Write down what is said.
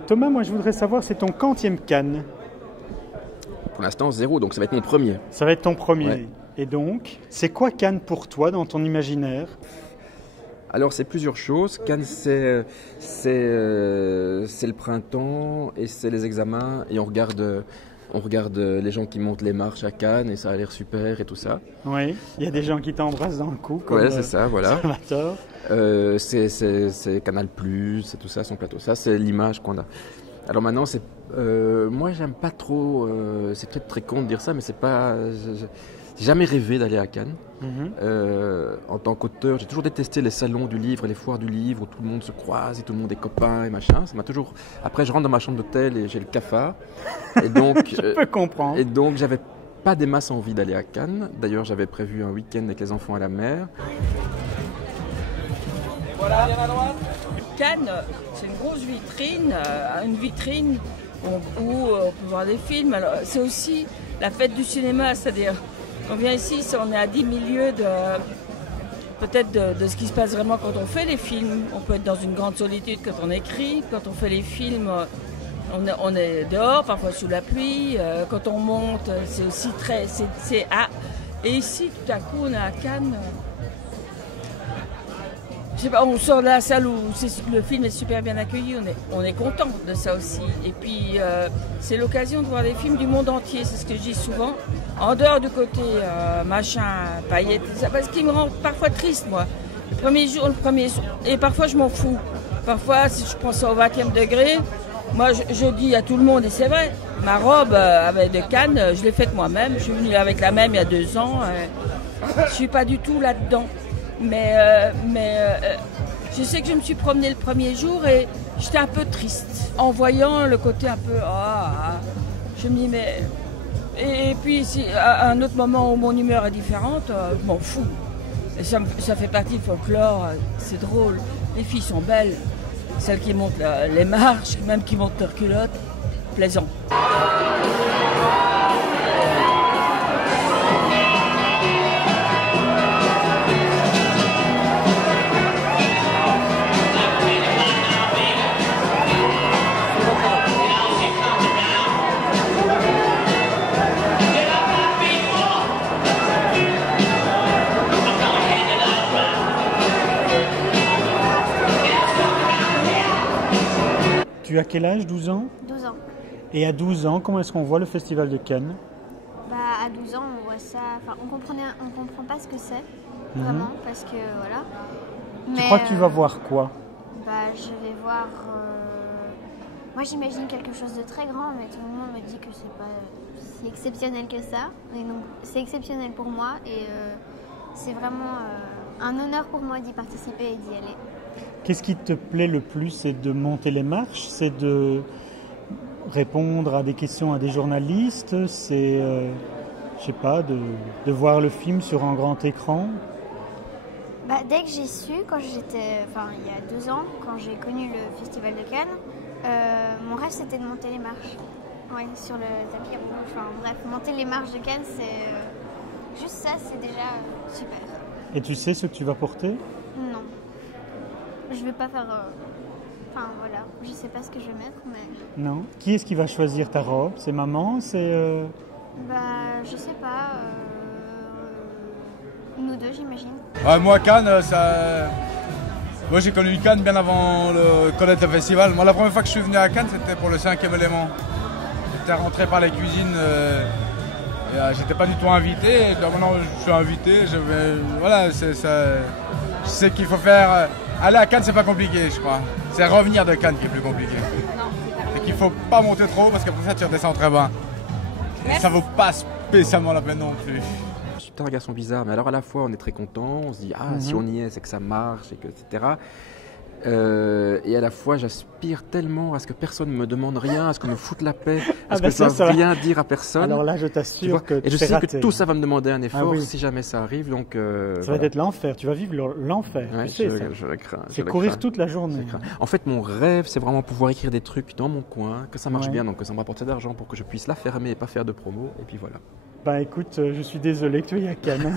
Thomas, moi je voudrais savoir, c'est ton quantième Cannes? Pour l'instant, 0, donc ça va être mon premier. Ça va être ton premier. Ouais. Et donc, c'est quoi Cannes pour toi dans ton imaginaire? Alors, c'est plusieurs choses. Cannes, c'est le printemps et c'est les examens. Et on regarde les gens qui montent les marches à Cannes et ça a l'air super et tout ça. Oui, il y a des gens qui t'embrassent dans le cou. Ouais, c'est ça, voilà. Salvatore. C'est Canal+, c'est tout ça, son plateau. Ça, c'est l'image qu'on a. Alors maintenant, moi, j'aime pas trop. C'est peut-être très con de dire ça, mais c'est pas. J'ai jamais rêvé d'aller à Cannes. En tant qu'auteur, j'ai toujours détesté les salons du livre et les foires du livre où tout le monde se croise et tout le monde est copain et machin. Ça m'a toujours. Après, je rentre dans ma chambre d'hôtel et j'ai le cafard. Et donc, je peux comprendre. Et donc, j'avais pas des masses envie d'aller à Cannes. D'ailleurs, j'avais prévu un week-end avec les enfants à la mer. Voilà, bien à droite. Cannes, c'est une grosse vitrine, où on peut voir des films. Alors, c'est aussi la fête du cinéma, c'est-à-dire on vient ici, on est à 10 000 lieues peut-être de ce qui se passe vraiment quand on fait les films. On peut être dans une grande solitude quand on écrit, quand on fait les films, on est dehors, parfois sous la pluie. Quand on monte, c'est aussi très... Et ici, tout à coup, on est à Cannes. Je sais pas, on sort de la salle où le film est super bien accueilli, on est content de ça aussi. Et puis c'est l'occasion de voir des films du monde entier, c'est ce que je dis souvent. En dehors du côté machin, paillettes, ça, parce qu'il me rend parfois triste moi. Le premier jour, et parfois je m'en fous. Parfois, si je prends ça au 20e degré, moi je dis à tout le monde, et c'est vrai, ma robe de Cannes, je l'ai faite moi-même. Je suis venue avec la même il y a 2 ans. Je suis pas du tout là-dedans. Mais je sais que je me suis promenée le premier jour et j'étais un peu triste en voyant le côté un peu je me dis mais et puis à un autre moment où mon humeur est différente, je m'en fous. Et ça fait partie du folklore, c'est drôle. Les filles sont belles, celles qui montent les marches, même qui montent leurs culottes, plaisant. Tu as quel âge, 12 ans? 12 ans. Et à 12 ans, comment est-ce qu'on voit le Festival de Cannes? À 12 ans, on voit ça... Enfin, on comprend pas ce que c'est, vraiment, parce que, voilà. Tu crois que tu vas voir quoi? Je vais voir... Moi, j'imagine quelque chose de très grand, mais tout le monde me dit que c'est pas si exceptionnel que ça. Et donc, c'est exceptionnel pour moi, et c'est vraiment un honneur pour moi d'y participer et d'y aller. Qu'est-ce qui te plaît le plus? C'est de monter les marches? C'est de répondre à des questions à des journalistes? C'est, je sais pas, de voir le film sur un grand écran? Dès que j'ai su, quand j'étais, il y a 2 ans, quand j'ai connu le Festival de Cannes, mon rêve c'était de monter les marches. Ouais, sur le tapis rouge. Enfin bref, monter les marches de Cannes, c'est juste ça, c'est déjà super. Et tu sais ce que tu vas porter? Non. Je vais pas faire... voilà, je sais pas ce que je vais mettre, mais... Non. Qui est-ce qui va choisir ta robe? C'est maman? C'est... je sais pas... Nous deux, j'imagine. Moi, Cannes, moi j'ai connu Cannes bien avant de connaître le festival. Moi, la première fois que je suis venu à Cannes, c'était pour le 5e élément. J'étais rentré par les cuisines... j'étais pas du tout invité, et maintenant je suis invité, voilà, c'est ça. Je sais qu'il faut faire... Aller à Cannes, c'est pas compliqué, je crois. C'est revenir de Cannes qui est plus compliqué. Et qu'il faut pas monter trop haut parce qu'après ça, tu redescends très bas. Et ça vaut pas spécialement la peine non plus. Je suis un garçon bizarre, mais alors à la fois on est très content, on se dit si on y est, c'est que ça marche, etc. Et à la fois j'aspire tellement à ce que personne ne me demande rien, à ce qu'on me foute la paix, à ce que je ne dois rien dire à personne. Alors là, je t'assure que et je sais que tout ça va me demander un effort si jamais ça arrive. Donc, ça va être l'enfer, tu vas vivre l'enfer. Ouais, tu sais, je le crains. C'est courir toute la journée. En fait, mon rêve, c'est vraiment pouvoir écrire des trucs dans mon coin, que ça marche bien, donc que ça me rapporte d'argent pour que je puisse la fermer et pas faire de promo. Et puis voilà. Écoute, je suis désolé que tu aies à Cannes.